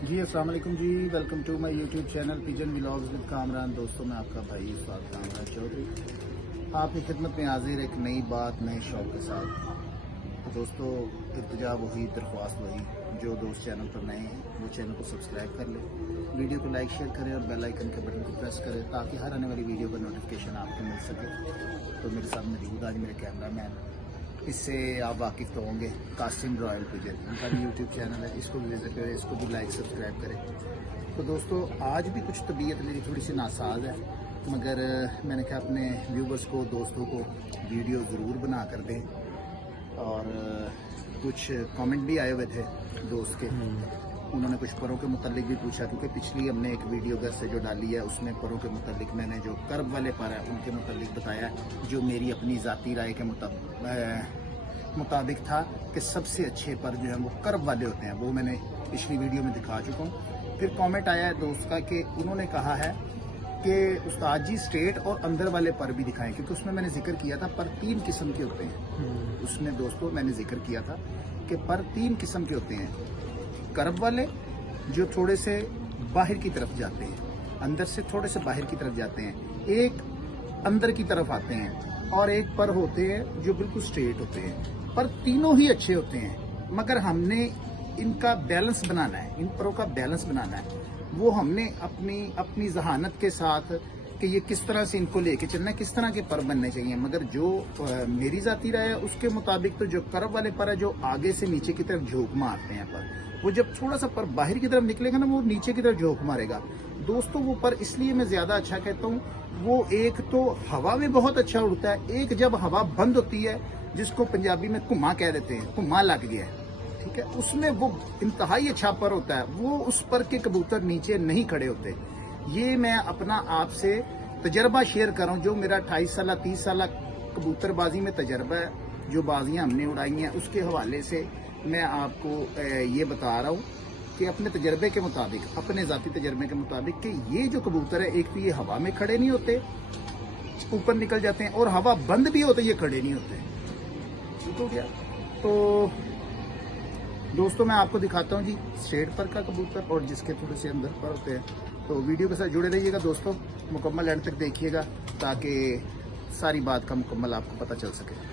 जी अस्सलाम वालेकुम जी, welcome to my YouTube channel pigeon vlogs with Kamran. दोस्तों मैं आपका भाई स्वाद कामरान चौधरी आपकी खिदमत में हाजिर एक नई बात नए शौक के साथ। तो दोस्तों इल्तिजा वही, दरख्वास्त वही, जो दोस्त चैनल पर नए हैं वो चैनल को सब्सक्राइब कर लें, वीडियो को लाइक शेयर करें और बेल आइकन के बटन को प्रेस करें ताकि हर आने वाली वीडियो का नोटिफिकेशन आपको मिल सके। तो मेरे साथ मौजूद आज मेरे कैमरा मैन, इससे आप वाकिफ़ तो होंगे, कासिम रॉयल पिजन, उनका भी यूट्यूब चैनल है, इसको भी विजिट करें, इसको भी लाइक सब्सक्राइब करें। तो दोस्तों आज भी कुछ तबीयत मेरी थोड़ी सी नासाज है, मगर मैंने कहा अपने व्यूवर्स को, दोस्तों को वीडियो ज़रूर बना कर दें। और कुछ कमेंट भी आए हुए थे दोस्त के, उन्होंने कुछ परों के मुतालिक भी पूछा, क्योंकि पिछली हमने एक वीडियो घर से जो डाली है उसमें परों के मुतालिक मैंने जो कर्ब वाले पर है उनके मुतालिक बताया, जो मेरी अपनी ज़ाती राय के मुताबिक था कि सबसे अच्छे पर जो है वो कर्ब वाले होते हैं। वो मैंने पिछली वीडियो में दिखा चुका हूँ। फिर कमेंट आया है दोस्त का कि उन्होंने कहा है कि उस्ताद जी स्ट्रेट और अंदर वाले पर भी दिखाएं, क्योंकि उसमें मैंने जिक्र किया था पर 3 किस्म के होते हैं। उसमें दोस्तों मैंने जिक्र किया था कि पर 3 किस्म के होते हैं। कर्ब वाले जो थोड़े से बाहर की तरफ जाते हैं, अंदर से थोड़े से बाहर की तरफ जाते हैं, एक अंदर की तरफ आते हैं, और एक पर होते हैं जो बिल्कुल स्ट्रेट होते हैं। पर तीनों ही अच्छे होते हैं, मगर हमने इनका बैलेंस बनाना है, इन परों का बैलेंस बनाना है। वो हमने अपनी जहानत के साथ कि ये किस तरह से इनको लेके चलना है, किस तरह के पर बनने चाहिए। मगर जो मेरी जाती राय है उसके मुताबिक तो जो कर्ब वाले पर है, जो आगे से नीचे की तरफ झोंक मारते हैं पर, वो जब थोड़ा सा पर बाहर की तरफ निकलेगा ना, वो नीचे की तरफ झोंक मारेगा। दोस्तों वो पर इसलिए मैं ज्यादा अच्छा कहता हूँ, वो एक तो हवा में बहुत अच्छा उड़ता है, एक जब हवा बंद होती है जिसको पंजाबी में घुमा कह देते हैं, घुमा लग गया है, ठीक है, उसमें वो इंतहाई अच्छा पर होता है। वो उस पर के कबूतर नीचे नहीं खड़े होते। ये मैं अपना आपसे तजर्बा शेयर कर रहा हूँ, जो मेरा 28 साल 30 साल कबूतरबाजी में तजर्बा है, जो बाजियां हमने उड़ाई हैं उसके हवाले से मैं आपको ये बता रहा हूँ कि अपने तजर्बे के मुताबिक, अपने ज़ाती तजर्बे के मुताबिक, कि ये जो कबूतर है, एक तो ये हवा में खड़े नहीं होते, ऊपर निकल जाते हैं, और हवा बंद भी होते ये खड़े नहीं होते। ठीक हो गया। तो दोस्तों मैं आपको दिखाता हूँ जी स्ट्रेट पर का कबूतर और जिसके थोड़े से अंदर पर होते हैं। तो वीडियो के साथ जुड़े रहिएगा दोस्तों, मुकम्मल एंड तक देखिएगा ताकि सारी बात का मुकम्मल आपको पता चल सके।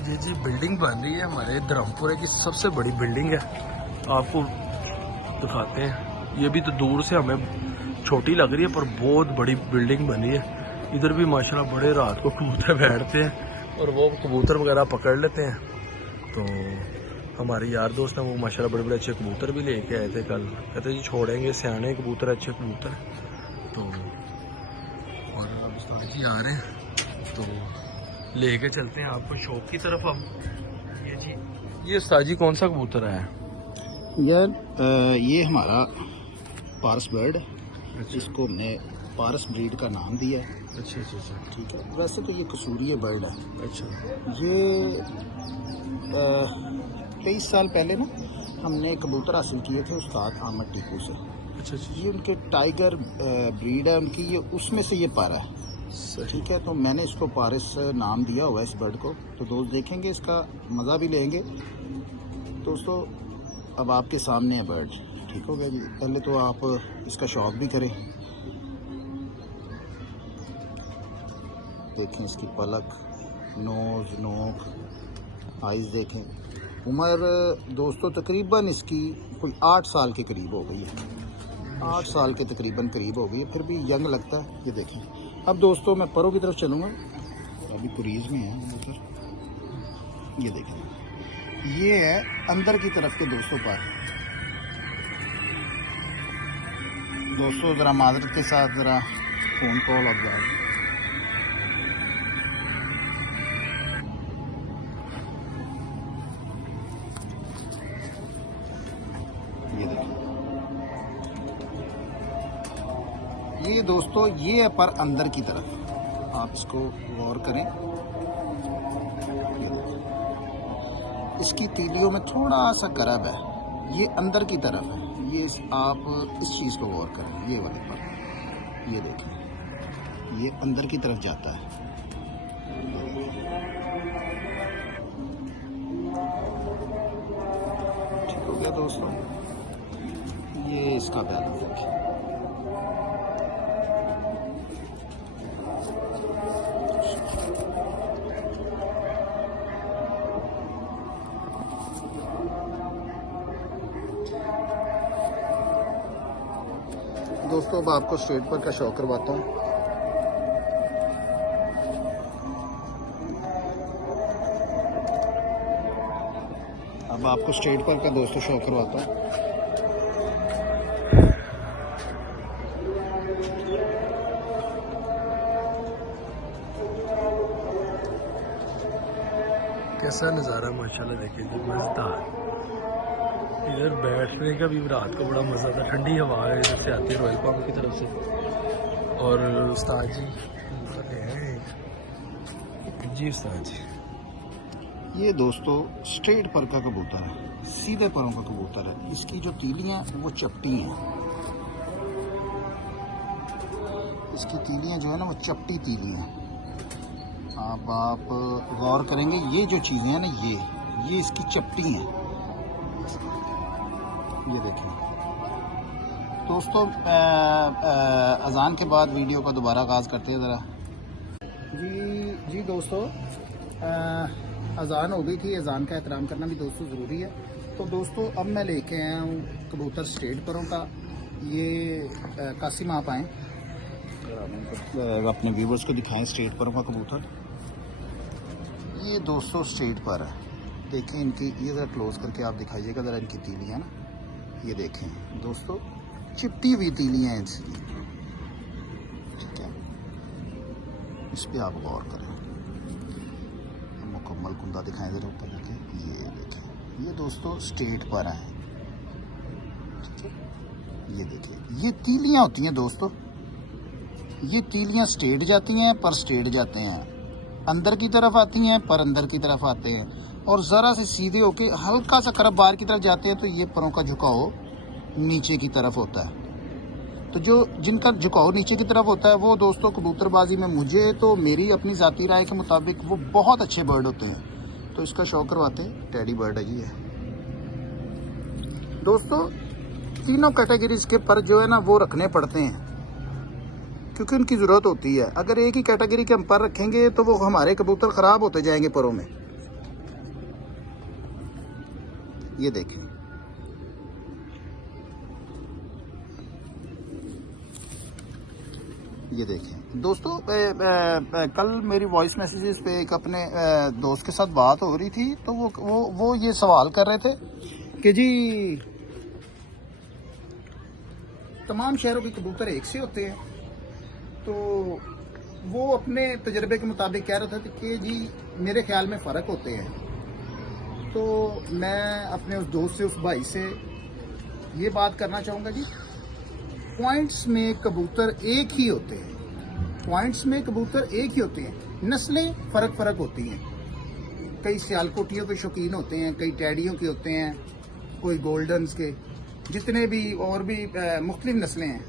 ये जी बिल्डिंग बन रही है हमारे धर्मपुरे की, सबसे बड़ी बिल्डिंग है, आपको दिखाते हैं। ये भी तो दूर से हमें छोटी लग रही है पर बहुत बड़ी बिल्डिंग बनी है। इधर भी माशाल्लाह बड़े रात को कबूतर बैठते हैं और वो कबूतर वगैरह पकड़ लेते हैं। तो हमारे यार दोस्त हैं, वो माशाल्लाह बड़े बड़े अच्छे कबूतर भी लेके आए थे कल, कहते जी छोड़ेंगे, सियाने कबूतर, अच्छे कबूतर। तो और उस्ताद जी आ रहे हैं तो लेके चलते हैं आपको शॉप की तरफ। हम ये जी, ये उस्ताद जी कौन सा कबूतर है यार? ये हमारा पारस बर्ड है, जिसको हमने पारस ब्रीड का नाम दिया है। अच्छा अच्छा अच्छा, ठीक है, वैसे तो ये कसूरी बर्ड है। अच्छा, ये 23 साल पहले ना हमने कबूतर हासिल किए थे उस्ताद अहमद टीपू से। अच्छा अच्छा, ये उनके टाइगर ब्रीड है उनकी, ये उसमें से ये पारा है। ठीक है, तो मैंने इसको पारस नाम दिया हुआ है इस बर्ड को। तो दोस्त देखेंगे, इसका मज़ा भी लेंगे। दोस्तों अब आपके सामने है बर्ड। ठीक हो गया जी। पहले तो आप इसका शौक भी करें, देखें इसकी पलक, नोज, नोक, आइज़ देखें। उम्र दोस्तों तकरीबन इसकी कोई 8 साल के करीब हो गई है, 8 साल के तकरीबन करीब हो गई है, फिर भी यंग लगता है। ये देखें। अब दोस्तों मैं परों की तरफ चलूँगा, अभी कुरीज में है उधर। ये देखें, ये है अंदर की तरफ के दोस्तों पर। दोस्तों ज़रा माजरत के साथ ज़रा फ़ोन कॉल आ जाए। ये देखिए, ये दोस्तों ये है पर अंदर की तरफ, आप इसको गौर करें। ये देखिए, इसकी तीलियों में थोड़ा सा करब है, ये अंदर की तरफ है। ये आप इस चीज़ को गौर करें, ये वाले पर, ये देखें, ये अंदर की तरफ जाता है। ठीक हो गया दोस्तों, ये इसका बैलेंस देखिए। दोस्तों अब आपको स्ट्रेट पर का शो करवाता हूँ। अब आपको स्ट्रेट पर का दोस्तों शो करवाता हूँ। कैसा नज़ारा माशाल्लाह, देखिए जी मज़ेदार। इधर बैठने का भी रात को बड़ा मज़ा था, ठंडी हवा है इधर से आती है रॉयल पाम की तरफ से। और उस्ताद जी हैं जी, उस्ताद जी ये दोस्तों स्ट्रेट पर का कबूतर है, सीधे परों का कबूतर है। इसकी जो तीलियां वो चपटी हैं, इसकी तीलियां जो है ना वो चपटी तीलियां। अब आप गौर करेंगे ये जो चीज़ें हैं ना, ये इसकी चपटी हैं। ये देखिए दोस्तों, अजान के बाद वीडियो का दोबारा आगाज़ करते हैं ज़रा। जी दोस्तों, अजान हो गई थी। अजान का एहतराम करना भी दोस्तों ज़रूरी है। तो दोस्तों अब मैं लेके आया हूँ कबूतर स्ट्रेट परों का। ये कासिम आप आएँ, अपने व्यूवर्स को दिखाएं स्ट्रेट परों का कबूतर। ये दोस्तों स्ट्रेट पर है, देखें इनकी, ये ज़रा क्लोज करके आप दिखाइएगा ज़रा इनकी तीलियाँ ना। ये देखें दोस्तों, चिपटी हुई तीलियाँ हैं इसकी, ठीक है। इस पर आप गौर करें, मुकम्मल कुंदा दिखाएं ज़रा ऊपर जाके। ये देखें, ये दोस्तों स्ट्रेट पर है, ठीक है। ये देखिए, ये तीलियाँ होती हैं दोस्तों, ये तीलियाँ स्ट्रेट जाती हैं पर स्ट्रेट जाते हैं, अंदर की तरफ आती हैं पर अंदर की तरफ आते हैं, और ज़रा से सीधे होके हल्का सा करब बाहर की तरफ जाते हैं, तो ये परों का झुकाव नीचे की तरफ होता है। तो जो जिनका झुकाव नीचे की तरफ होता है वो दोस्तों कबूतरबाजी में, मुझे तो मेरी अपनी ज़ाती राय के मुताबिक वो बहुत अच्छे बर्ड होते हैं। तो इसका शौक करवाते हैं, टेडी बर्ड है जी है दोस्तों। तीनों कैटेगरीज के पर जो है ना वो रखने पड़ते हैं, क्योंकि उनकी ज़रूरत होती है। अगर एक ही कैटेगरी के हम पर रखेंगे तो वो हमारे कबूतर ख़राब होते जाएंगे परों में। ये देखें, ये देखें दोस्तों, कल मेरी वॉइस मैसेजेस पे एक अपने दोस्त के साथ बात हो रही थी, तो वो ये सवाल कर रहे थे कि जी तमाम शहरों के कबूतर एक से होते हैं। तो वो अपने तजर्बे के मुताबिक कह रहे थे कि जी मेरे ख्याल में फ़र्क होते हैं। तो मैं अपने उस दोस्त से, उस भाई से ये बात करना चाहूँगा जी, पॉइंट्स में कबूतर एक ही होते हैं, पॉइंट्स में कबूतर एक ही होते हैं, नस्लें फ़र्क होती हैं। कई सियालकोटियों के शौकीन होते हैं, कई टैडियों के होते हैं, कोई गोल्डन्स के, जितने भी और भी मुख्तलिफ नस्लें हैं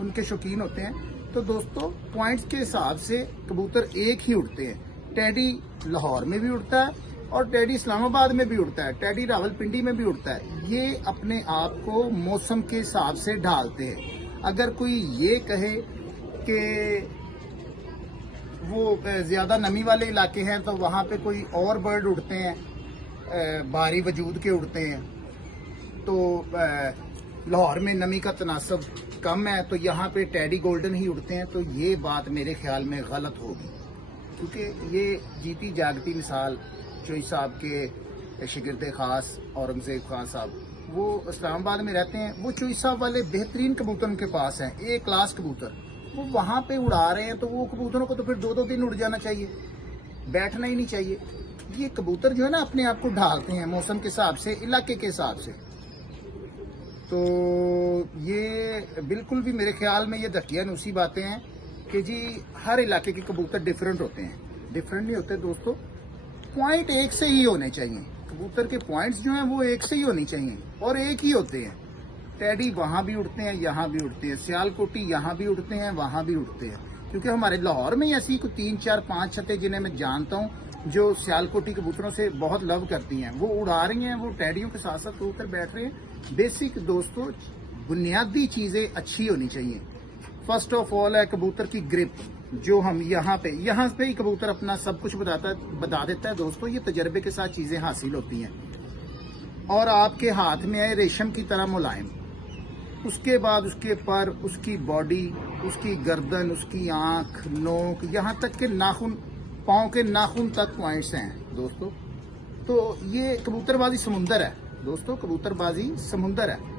उनके शौकीन होते हैं। तो दोस्तों पॉइंट्स के हिसाब से कबूतर एक ही उड़ते हैं। टैडी लाहौर में भी उड़ता है और टैडी इस्लामाबाद में भी उड़ता है, टैडी रावलपिंडी में भी उड़ता है। ये अपने आप को मौसम के हिसाब से ढालते हैं। अगर कोई ये कहे कि वो ज़्यादा नमी वाले इलाके हैं तो वहाँ पे कोई और बर्ड उड़ते हैं, भारी वजूद के उड़ते हैं, तो लाहौर में नमी का तनासब कम है तो यहाँ पे टैडी गोल्डन ही उड़ते हैं, तो ये बात मेरे ख्याल में गलत होगी। क्योंकि ये जीती जागती मिसाल चोई साहब के शिगिर्दे खास औरंगजेब खान साहब, वो इस्लामाबाद में रहते हैं। वो चोई साहब वाले बेहतरीन कबूतर उनके पास हैं, ए क्लास कबूतर, वो वहाँ पे उड़ा रहे हैं। तो वो कबूतरों को तो फिर 2-2 दिन उड़ जाना चाहिए, बैठना ही नहीं चाहिए। ये कबूतर जो है ना अपने आप को ढालते हैं मौसम के हिसाब से, इलाके के हिसाब से। तो ये बिल्कुल भी मेरे ख्याल में ये दकियानूसी बातें हैं कि जी हर इलाके के कबूतर डिफरेंट होते हैं। डिफरेंट नहीं होते दोस्तों, पॉइंट एक से ही होने चाहिए। कबूतर के पॉइंट्स जो हैं वो एक से ही होनी चाहिए और एक ही होते हैं। टैडी वहाँ भी उड़ते हैं, यहाँ भी उड़ते हैं, सियालकोटी यहाँ भी उड़ते हैं, वहाँ भी उड़ते हैं। क्योंकि हमारे लाहौर में ऐसी 3, 4, 5 छतें जिन्हें मैं जानता हूँ जो सियालकोटी कबूतरों से बहुत लव करती हैं, वो उड़ा रही हैं, वो टैडियों के साथ साथ उड़कर बैठ रहे हैं। बेसिक दोस्तों बुनियादी चीजें अच्छी होनी चाहिए। फर्स्ट ऑफ ऑल है कबूतर की ग्रिप, जो हम यहाँ पे ही कबूतर अपना सब कुछ बता देता है। दोस्तों ये तजर्बे के साथ चीजें हासिल होती हैं। और आपके हाथ में है रेशम की तरह मुलायम, उसके बाद उसके पर, उसकी बॉडी, उसकी गर्दन, उसकी आंख, नोक, यहाँ तक के नाखून, पाँव के नाखून तक पॉइंट्स हैं दोस्तों। तो ये कबूतरबाजी समुंदर है दोस्तों, कबूतरबाजी समुंदर है।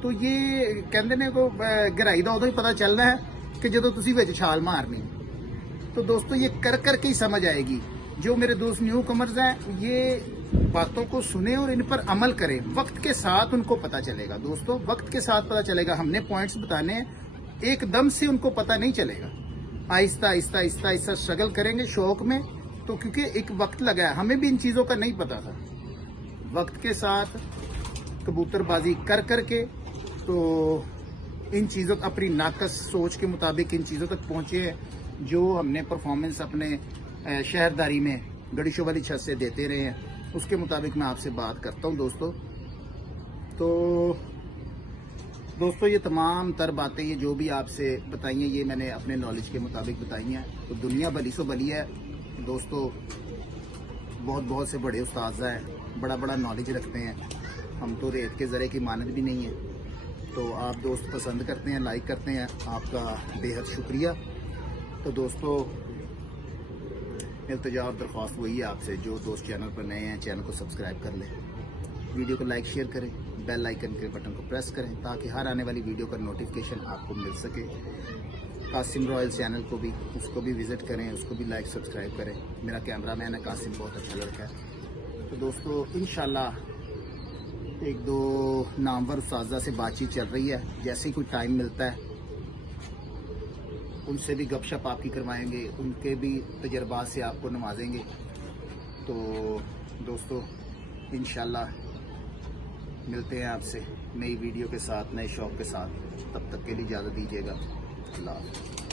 तो ये कहते ने को गहराई का उदों ही पता चलना है कि जो तुसी विच छाल मारनी। तो दोस्तों ये कर करके ही समझ आएगी। जो मेरे दोस्त न्यू कमर्स हैं ये बातों को सुने और इन पर अमल करें। वक्त के साथ उनको पता चलेगा दोस्तों, वक्त के साथ पता चलेगा। हमने पॉइंट्स बताने हैं, एकदम से उनको पता नहीं चलेगा। आहिस्ता आहिस्ता आहिस्ता आहिस्ता स्ट्रगल करेंगे शौक में। तो क्योंकि एक वक्त लगा है, हमें भी इन चीज़ों का नहीं पता था। वक्त के साथ कबूतरबाजी कर करके तो इन चीज़ों अपनी नाकस सोच के मुताबिक इन चीज़ों तक पहुँचे हैं जो हमने परफॉर्मेंस अपने शहरदारी में गड़ीशों वाली छत से देते रहे हैं। उसके मुताबिक मैं आपसे बात करता हूं दोस्तों। तो दोस्तों ये तमाम तर बातें ये जो भी आपसे बताई हैं ये मैंने अपने नॉलेज के मुताबिक बताई हैं। तो दुनिया भली सो भली है दोस्तों, बहुत से बड़े उस्ताद हैं, बड़ा नॉलेज रखते हैं। हम तो रेत के ज़रे की मानद भी नहीं है। तो आप दोस्त पसंद करते हैं, लाइक करते हैं, आपका बेहद शुक्रिया। तो दोस्तों इल्तिजा और दरख्वास्त वही है आपसे, जो दोस्त चैनल पर नए हैं चैनल को सब्सक्राइब कर लें, वीडियो को लाइक शेयर करें, बेल आइकन के बटन को प्रेस करें ताकि हर आने वाली वीडियो का नोटिफिकेशन आपको मिल सके। कासिम रॉयल चैनल को भी, उसको भी विजिट करें, उसको भी लाइक सब्सक्राइब करें। मेरा कैमरामैन है कासिम, बहुत अच्छा लड़का है। तो दोस्तों इंशाल्लाह एक दो नामवर उस्ताज़ा से बातचीत चल रही है, जैसे ही कोई टाइम मिलता है उनसे भी गपशप आपकी करवाएंगे, उनके भी तजर्बात से आपको नवाजेंगे। तो दोस्तों इंशाल्लाह मिलते हैं आपसे नई वीडियो के साथ, नए शौक के साथ। तब तक के लिए इजाज़त दीजिएगा। अल्लाह हाफ़िज़।